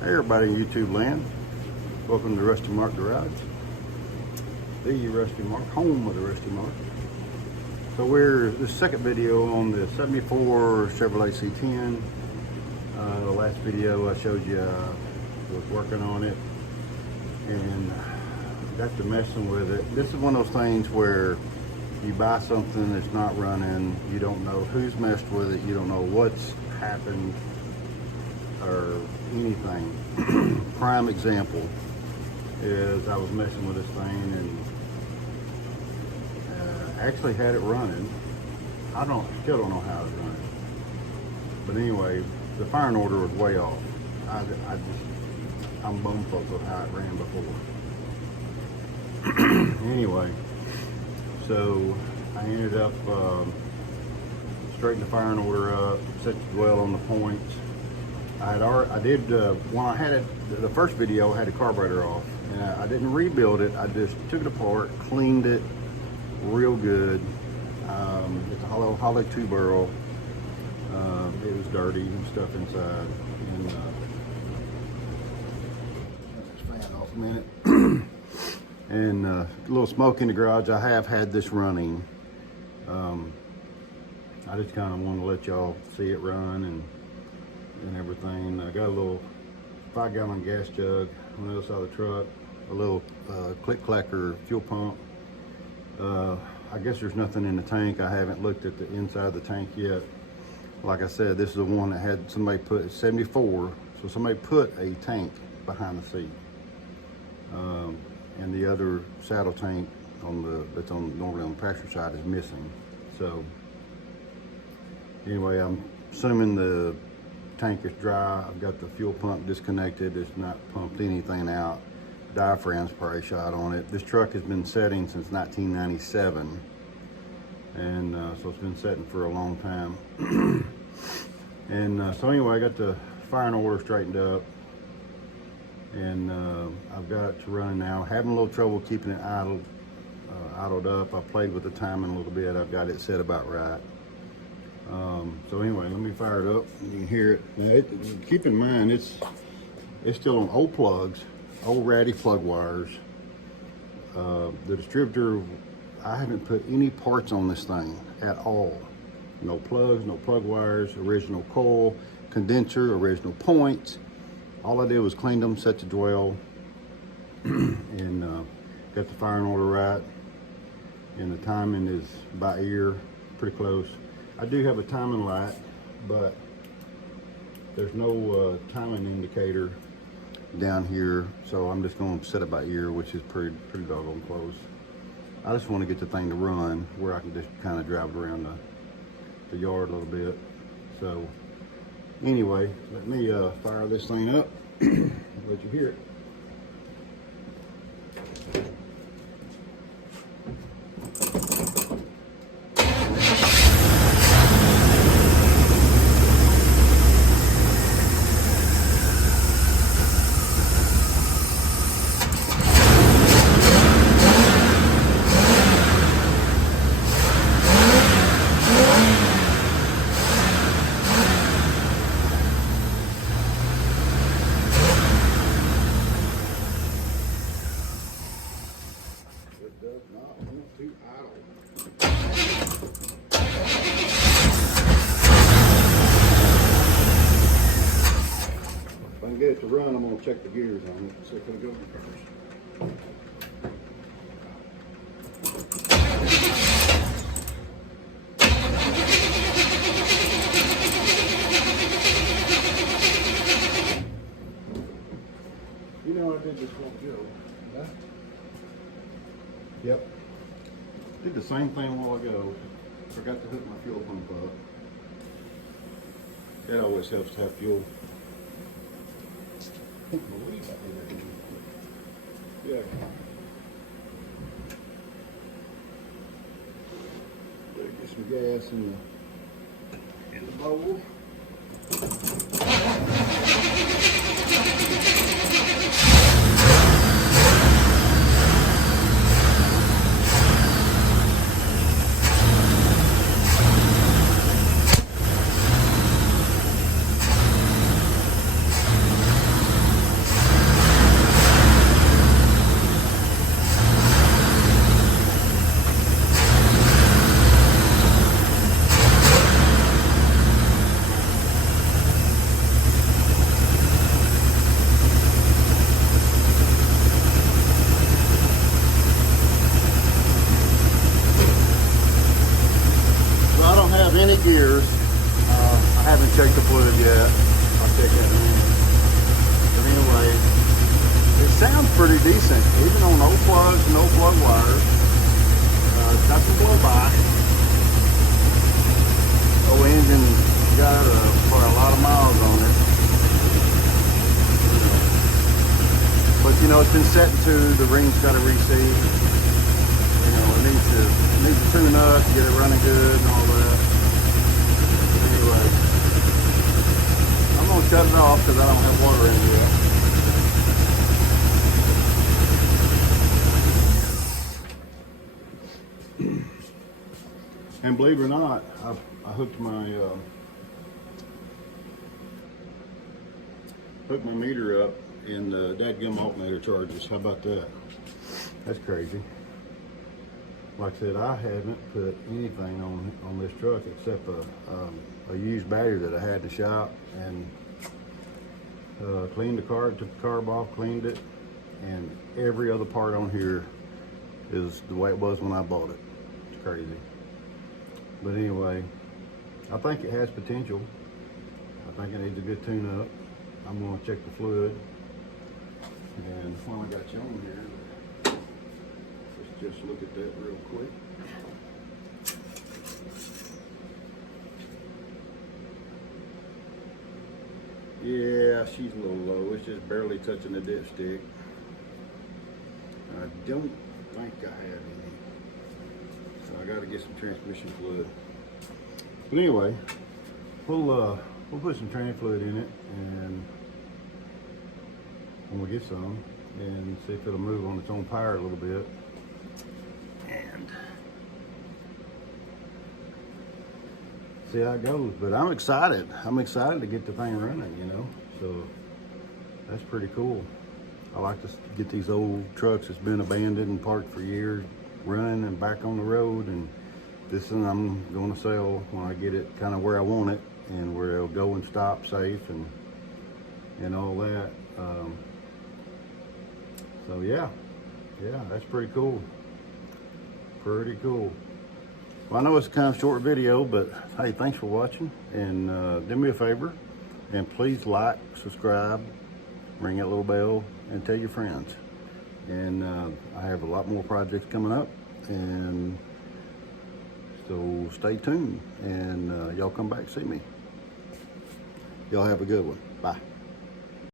Hey everybody in YouTube land, welcome to Rusty Mark Garage, the Rusty Mark, home of the Rusty Mark. So we're this second video on the 74 Chevrolet C10. The last video I showed you was working on it and got to messing with it. This is one of those things where you buy something that's not running, you don't know who's messed with it, you don't know what's happened or anything. Prime example is I was messing with this thing and actually had it running. Still don't know how it's running. But anyway, the firing order was way off. I'm bumfucked with how it ran before. Anyway, so I ended up straightening the firing order up, set the dwell on the points. When I had it, the first video, I had the carburetor off. And I didn't rebuild it, I just took it apart, cleaned it real good. It's a hollow two barrel. It was dirty and stuff inside. And let's fan off a minute. And a little smoke in the garage. I have had this running. I just kind of want to let y'all see it run and everything. I got a little 5-gallon gas jug on the other side of the truck, a little click-clacker fuel pump. I guess there's nothing in the tank. I haven't looked at the inside of the tank yet. Like I said, this is the one that had somebody put 74, so somebody put a tank behind the seat. And the other saddle tank that's normally on the passenger side is missing. So anyway, I'm assuming the tank is dry. I've got the fuel pump disconnected. It's not pumped anything out. Diaphragm's probably shot on it. This truck has been setting since 1997, and so it's been setting for a long time. And so anyway, I got the firing order straightened up, and I've got it to run now. Having a little trouble keeping it idled up. I played with the timing a little bit. I've got it set about right. So anyway, let me fire it up. You can hear it. Now keep in mind, it's still on old plugs, old ratty plug wires. The distributor, I haven't put any parts on this thing at all. No plugs, no plug wires, original coil, condenser, original points. All I did was clean them, set the dwell, and got the firing order right. And the timing is by ear, pretty close. I do have a timing light, but there's no timing indicator down here, so I'm just going to set it by ear, which is pretty doggone close. I just want to get the thing to run where I can just kind of drive it around the yard a little bit. So anyway, let me fire this thing up. Let you hear it. Does not want to idle. If I can get it to run, I'm going to check the gears on it. See if it'll go first. You know I did this won't go. Huh? Yep. Did the same thing a while ago. Forgot to hook my fuel pump up. It always helps to have fuel. I can't believe I did that. Yeah. Better get some gas in the bowl. I haven't checked the fluid yet. I'll check that in a minute. But anyway, it sounds pretty decent, even on no plugs, no plug wires. It's got some blow by. Old engine got for a lot of miles on it. But you know, it's been set to the ring's got to reseat. You know, it needs to tune up, get it running good and all that. Anyway, I'm gonna shut it off because I don't have water in it yet. And believe it or not, I hooked my meter up and the dadgum alternator charges. How about that? That's crazy. Like I said, I haven't put anything on this truck except a used battery that I had in the shop, and cleaned the car, took the carb off, cleaned it, and every other part on here is the way it was when I bought it. It's crazy. But anyway, I think it has potential. I think it needs a good tune up. I'm gonna check the fluid. And while I got you on here, let's just look at that real quick. Yeah, she's a little low. It's just barely touching the dipstick. I don't think I have any. So I gotta get some transmission fluid. But anyway, we'll put some trans fluid in it, and when we get some, and see if it'll move on its own power a little bit. And see how it goes. But I'm excited. I'm excited to get the thing running, you know. So that's pretty cool. I like to get these old trucks that's been abandoned and parked for years running and back on the road, and this one I'm going to sell when I get it kind of where I want it and where it'll go and stop safe and all that. So yeah, that's pretty cool. Pretty cool. Well, I know it's a kind of short video, but hey, thanks for watching, and do me a favor and please like, subscribe, ring that little bell, and tell your friends. And I have a lot more projects coming up, and so stay tuned, and y'all come back and see me. Y'all have a good one. Bye.